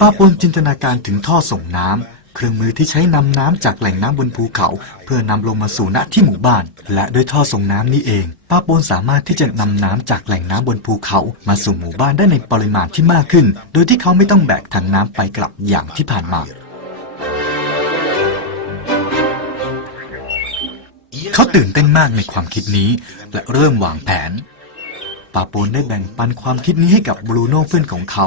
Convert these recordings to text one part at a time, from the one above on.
ป้าปนจินตนาการถึงท่อส่งน้ำเครื่องมือที่ใช้นำน้ำจากแหล่งน้ำบนภูเขา เพื่อนำลงมาสู่ณที่หมู่บ้าน และด้วยท่อส่งน้ำนี้เอง ป้าปนสามารถที่จะนำน้ำจากแหล่งน้ำบนภูเขามาสู่หมู่บ้านได้ในปริมาณที่มากขึ้น โดยที่เขาไม่ต้องแบกถังน้ำไปกลับอย่างที่ผ่านมา เขาตื่นเต้นมากในความคิดนี้ และเริ่มวางแผนปาปนได้แบ่งปันความคิดนี้ให้กับบรูโน่เพื่อนของเขา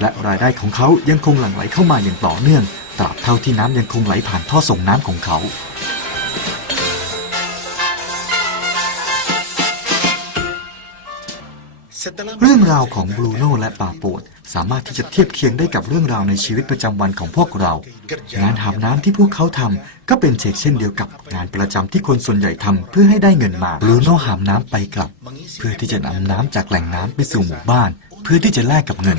และรายได้ของเขายังคงหลั่งไหลเข้ามาอย่างต่อเนื่อง ตราบเท่าที่น้ำยังคงไหลผ่านท่อส่งน้ำของเขา เรื่องราวของบรูโน่และปาโปดสามารถที่จะเทียบเคียงได้กับเรื่องราวในชีวิตประจำวันของพวกเรา งานหาบน้ำที่พวกเขาทำก็เป็นเชกเช่นเดียวกับงานประจำที่คนส่วนใหญ่ทำเพื่อให้ได้เงินมาบรูโน่หามน้ำไปกลับ เพื่อที่จะนำน้ำจากแหล่งน้ำไปสู่หมู่บ้าน เพื่อที่จะแลกกับเงิน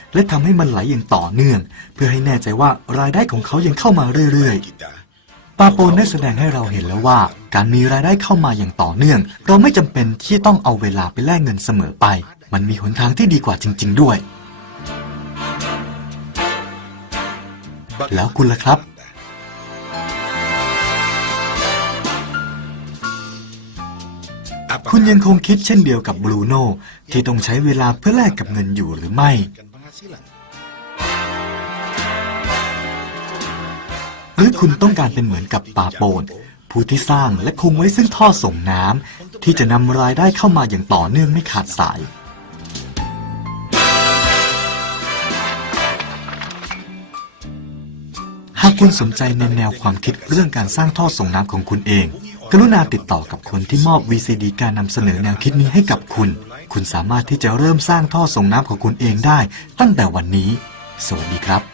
และทำให้มันไหลอย่างต่อเนื่อง เพื่อให้แน่ใจว่ารายได้ของเขายังเข้ามาเรื่อยๆ ปาโปนได้แสดงให้เราเห็นแล้วว่า การมีรายได้เข้ามาอย่างต่อเนื่อง เราไม่จำเป็นที่ต้องเอาเวลาไปแลกเงินเสมอไป มันมีหนทางที่ดีกว่าจริง ๆ ด้วย แล้วคุณล่ะครับคุณยังคงคิดเช่นเดียวกับบรูโน่ที่ต้องใช้เวลาเพื่อแลกกับเงินอยู่หรือไม่ silang. หรือคุณต้องการเป็นเหมือนกับปาโปนผู้ที่สร้างและคงไว้ซึ่งท่อส่งน้ำที่จะนำรายได้เข้ามาอย่างต่อเนื่องไม่ขาดสาย หากคุณสนใจในแนวความคิดเรื่องการสร้างท่อส่งน้ำของคุณเอง กรุณาติดต่อกับคนที่มอบ VCD การนำเสนอแนวคิดนี้ให้กับคุณ คุณสามารถที่จะเริ่มสร้างท่อส่งน้ำของคุณเองได้ ตั้งแต่วันนี้ สวัสดีครับ